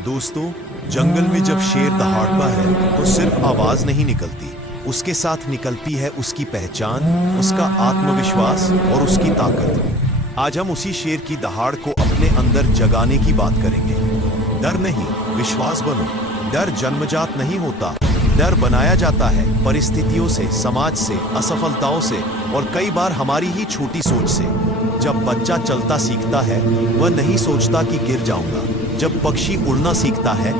दोस्तों, जंगल में जब शेर दहाड़ता है तो सिर्फ आवाज नहीं निकलती, उसके साथ निकलती है उसकी पहचान, उसका आत्मविश्वास और उसकी ताकत। आज हम उसी शेर की दहाड़ को अपने अंदर जगाने की बात करेंगे। डर नहीं, विश्वास बनो। डर जन्मजात नहीं होता, डर बनाया जाता है परिस्थितियों से, समाज से, असफलताओं से और कई बार हमारी ही छोटी सोच से। जब बच्चा चलता सीखता है वह नहीं सोचता कि गिर जाऊंगा। जब पक्षी उड़ना सीखता है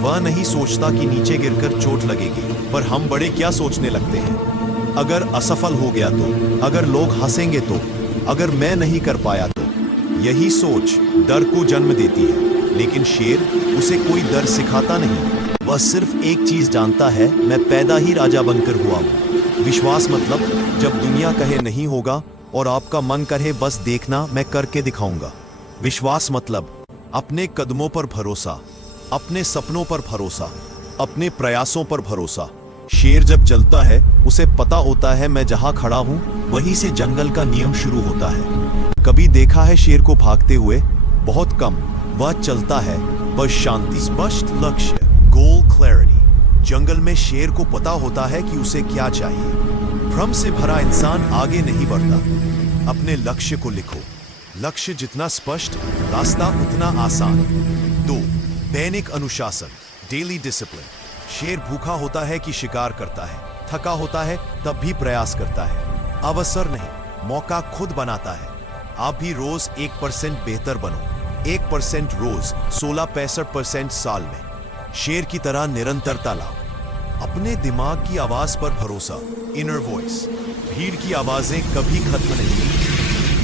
वह नहीं सोचता कि नीचे गिरकर चोट लगेगी। पर हम बड़े क्या सोचने लगते हैं? अगर असफल हो गया तो, अगर लोग हंसेंगे तो, अगर मैं नहीं कर पाया तो। यही सोच डर को जन्म देती है। लेकिन शेर, उसे कोई डर सिखाता नहीं, वह सिर्फ एक चीज जानता है, मैं पैदा ही राजा बनकर हुआ हूं। विश्वास मतलब जब दुनिया कहे नहीं होगा और आपका मन करे बस देखना, मैं करके दिखाऊंगा। विश्वास मतलब अपने कदमों पर भरोसा, अपने सपनों पर भरोसा, अपने प्रयासों पर भरोसा। शेर जब चलता है उसे पता होता है मैं जहां खड़ा हूं वहीं से जंगल का नियम शुरू होता है। कभी देखा है शेर को भागते हुए? बहुत कम। वह चलता है बस शांति, स्पष्ट लक्ष्य, गोल क्लैरिटी। जंगल में शेर को पता होता है कि उसे क्या चाहिए। भ्रम से भरा इंसान आगे नहीं बढ़ता। अपने लक्ष्य को लिखो। लक्ष्य जितना स्पष्ट, रास्ता उतना आसान। 2. दैनिक अनुशासन, डेली डिसिप्लिन। शेर भूखा होता है कि शिकार करता है, थका होता है तब भी प्रयास करता है। अवसर नहीं, मौका खुद बनाता है। आप भी रोज 1% बेहतर बनो। 1% रोज, 16-65% साल में। शेर की तरह निरंतरता लाओ। अपने दिमाग की आवाज पर भरोसा, इनर वॉइस। भीड़ की आवाजें कभी खत्म नहीं,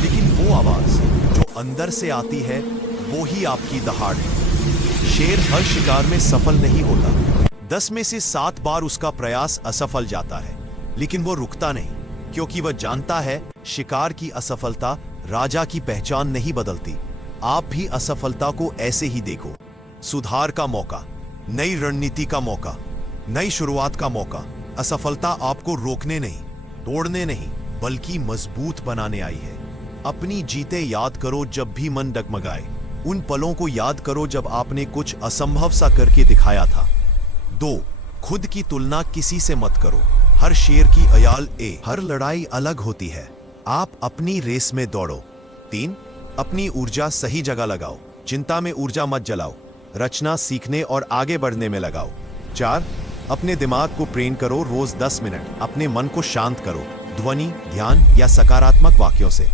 लेकिन वो आवाज जो अंदर से आती है वो ही आपकी दहाड़ है। शेर हर शिकार में सफल नहीं होता। 10 में से 7 बार उसका प्रयास असफल जाता है, लेकिन वो रुकता नहीं, क्योंकि वह जानता है शिकार की असफलता राजा की पहचान नहीं बदलती। आप भी असफलता को ऐसे ही देखो। सुधार का मौका, नई रणनीति का मौका, नई शुरुआत का मौका। असफलता आपको रोकने नहीं, तोड़ने नहीं, बल्कि मजबूत बनाने आई है। अपनी जीतें याद करो जब भी मन डगमगाए। उन पलों को याद करो जब आपने कुछ असंभव सा करके दिखाया था। 2. खुद की तुलना किसी से मत करो। हर शेर की हर लड़ाई अलग होती है। आप अपनी रेस में दौड़ो। 3. अपनी ऊर्जा सही जगह लगाओ। चिंता में ऊर्जा मत जलाओ, रचना, सीखने और आगे बढ़ने में लगाओ। 4. अपने दिमाग को ट्रेन करो। रोज 10 मिनट अपने मन को शांत करो, ध्वनि, ध्यान या सकारात्मक वाक्यों से।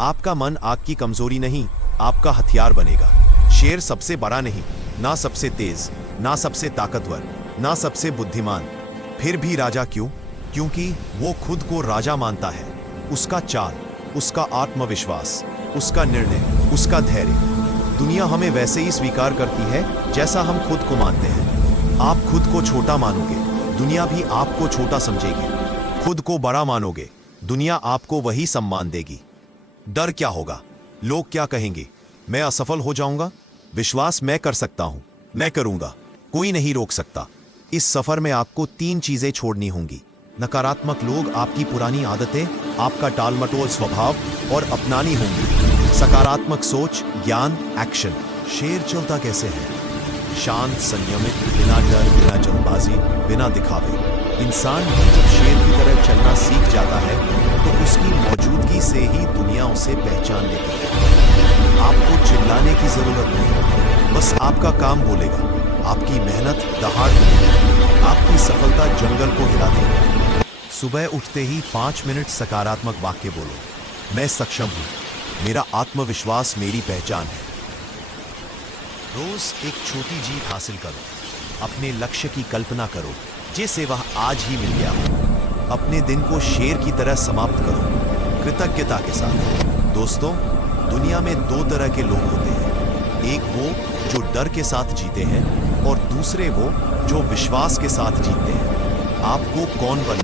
आपका मन आग की कमजोरी नहीं, आपका हथियार बनेगा। शेर सबसे बड़ा नहीं, ना सबसे तेज, ना सबसे ताकतवर, ना सबसे बुद्धिमान, फिर भी राजा क्यों? क्योंकि वो खुद को राजा मानता है। उसका चाल, उसका आत्मविश्वास, उसका निर्णय, उसका धैर्य। दुनिया हमें वैसे ही स्वीकार करती है जैसा हम खुद को मानते हैं। आप खुद को छोटा मानोगे, दुनिया भी आपको छोटा समझेगी। खुद को बड़ा मानोगे, दुनिया आपको वही सम्मान देगी। डर क्या होगा? लोग क्या कहेंगे? मैं असफल हो जाऊंगा? विश्वास, मैं कर सकता हूं, मैं करूंगा, कोई नहीं रोक सकता। इस सफर में आपको 3 चीजें छोड़नी होंगी। नकारात्मक लोग, आपकी पुरानी आदतें, आपका टालमटोल स्वभाव और अपनानी होंगी। सकारात्मक सोच, ज्ञान, एक्शन। शेर चलता कैसे है? शांत, संयमित, बिना डर, बिना जल्दबाजी, बिना दिखावे। इंसान भी जब शेर की तरह चलना सीख जाता है तो उसकी मौजूदगी से ही दुनिया उसे पहचान लेती है। आपको चिल्लाने की जरूरत नहीं, बस आपका काम बोलेगा। आपकी मेहनत दहाड़ देगी, आपकी सफलता जंगल को हिला देगी। सुबह उठते ही 5 मिनट सकारात्मक वाक्य बोलो। मैं सक्षम हूं, मेरा आत्मविश्वास मेरी पहचान है। रोज एक छोटी जीत हासिल करो। अपने लक्ष्य की कल्पना करो जैसे वह आज ही मिल गया हो। अपने दिन को शेर की तरह समाप्त करो, कृतज्ञता के साथ। दोस्तों, दुनिया में 2 तरह के लोग होते हैं। एक वो जो डर के साथ जीते हैं और दूसरे वो जो विश्वास के साथ जीते हैं। आपको कौन बनना